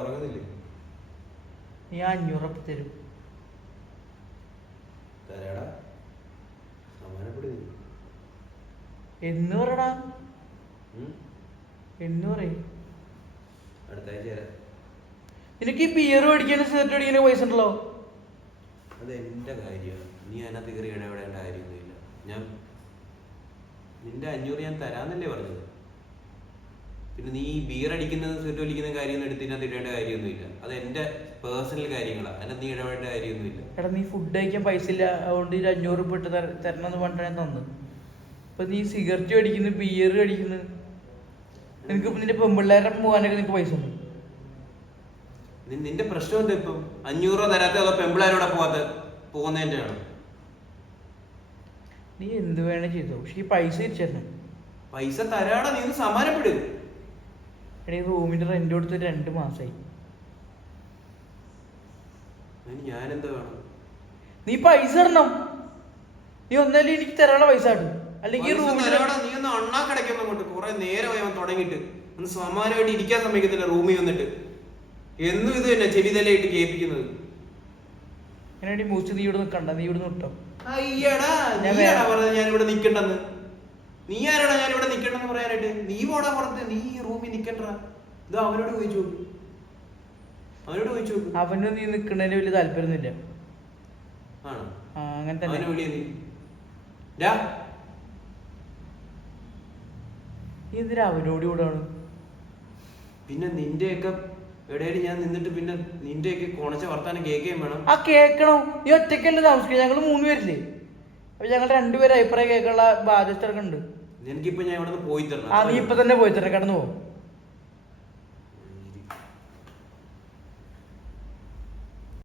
ഉറങ്ങുന്നില്ലേ? നീ 500 തരും. തരാടാ, സമാനപ്പെടുക. എന്ന് പറയടാ, എന്ന് പറയും. അടുത്ത ആഴ്ച തരാം. നിനക്ക് ഈ ബിയർ മേടിക്കാനും സിഗരറ്റ് മേടിക്കാനും പൈസ ഉണ്ടല്ലോ. അത് എൻ്റെ കാര്യമാണ്. നീ അതിനകത്ത് കയറി ഇടപെടേണ്ട കാര്യമൊന്നുമില്ല. ഞാൻ നിന്റെ 500 ഞാൻ തരാന്നല്ലേ പറഞ്ഞത്. പിന്നെ നീ ബിയർ അടിക്കുന്നത് സിഗരറ്റ് വലിക്കുന്ന കാര്യമൊന്നും എടുത്തിനകത്ത് ഇടേണ്ട കാര്യമൊന്നുമില്ല. അത് എൻ്റെ പേഴ്സണൽ കാര്യങ്ങളാണ്. അതിനകത്ത് നീ ഇടപെടേണ്ട കാര്യമൊന്നുമില്ല. എടാ, നീ ഫുഡ് കഴിക്കാൻ പൈസ ഇല്ല, അതുകൊണ്ട് 500 ഇട്ട് തരണം എന്ന് പറഞ്ഞിട്ട് ഞാൻ തന്നത്. ഇപ്പൊ നീ സിഗരറ്റ് മേടിക്കുന്നു, ബിയർ അടിക്കുന്നു. നിനക്ക് നിന്റെ പെമ്പിള്ളേരെ പോകാനൊക്കെ നിനക്ക് പൈസ ഉണ്ട്. നിന്റെ പ്രശ്നം എന്താ ഇപ്പം? 500 തരാത്ത അതോ പെമ്പിളാരോടെ പോകുന്നതിൻ്റെ ആണ്? നീ എന്ത് വേണേ ചെയ്തോ, പക്ഷെ ഈ പൈസ തിരിച്ചരണം. പൈസ തരാടാ, നീ ഒന്ന് സമാനപ്പെടും. എടീ, റൂമിന്റെ റെന്റ് കൊടുത്ത് 2 മാസമായി. ഞാനെന്താ വേണം? നീ പൈസ തരണം. നീ ഒന്നല്ലേ എനിക്ക് തരാനുള്ള പൈസ കിട്ടും, അല്ലെങ്കിൽ നീ ഒന്ന് അണ്ണാക്കടയ്ക്കൊന്നും കൊണ്ട് കുറെ നേരമായി അവൻ തുടങ്ങിയിട്ട് ഒന്ന് സമാനമായിട്ട് ഇരിക്കാൻ സമ്മതിക്കത്തില്ല. റൂമിൽ വന്നിട്ട് എന്നും ഇത് തന്നെ ചെവി തലയിട്ട് കേൾപ്പിക്കുന്നത്. എന്നടി മൂച്ച് നീ ഇവിടെ നിൽക്കണ്ട, നീ ഇവിടെ നിട്ടോ. അയ്യടാ, നീയാടാ പറഞ്ഞത് ഞാൻ ഇവിടെ നിക്കണ്ടെന്ന്. നീ ആരാടാ ഞാൻ ഇവിടെ നിക്കണ്ടെന്ന് പറയാനായിട്ട്? നീ പോടാ പുറത്ത്, നീ റൂമിൽ നിക്കണ്ടാ. ഇത് അവനോട് ചോദിച്ചു നോക്ക്, അവനോട് ചോദിച്ചു നോക്ക്. അവന് നീ നിക്കണതിന് വലിയ താല്പര്യമൊന്നുമില്ല. ആണോ? അങ്ങനെ തന്നെ. നീ എന്തിനാ അവനോട് കൂടാണ്? പിന്നെ നിന്റെയൊക്കെ ഇടയിൽ ഞാൻ നിന്നിട്ട് പിന്നെ നിന്റെയൊക്കെ കുണച്ച വർത്താനം കേൾക്കുകയും വേണം. ആ കേൾക്കണോ? നീ ഒറ്റയ്ക്കല്ലേ താമസിക്കുക? ഞങ്ങൾ 3 പേരില്ലേ? അപ്പൊ ഞങ്ങൾ 2 പേര് അഭിപ്രായം കേൾക്കാനുള്ള ബാധ്യത ഉണ്ട്. എനിക്കിപ്പോ ഞാൻ ഇവിടെ നിന്ന് പോയി തരണം. നീ ഇപ്പൊ തന്നെ പോയി തരണം, കടന്നു പോകും.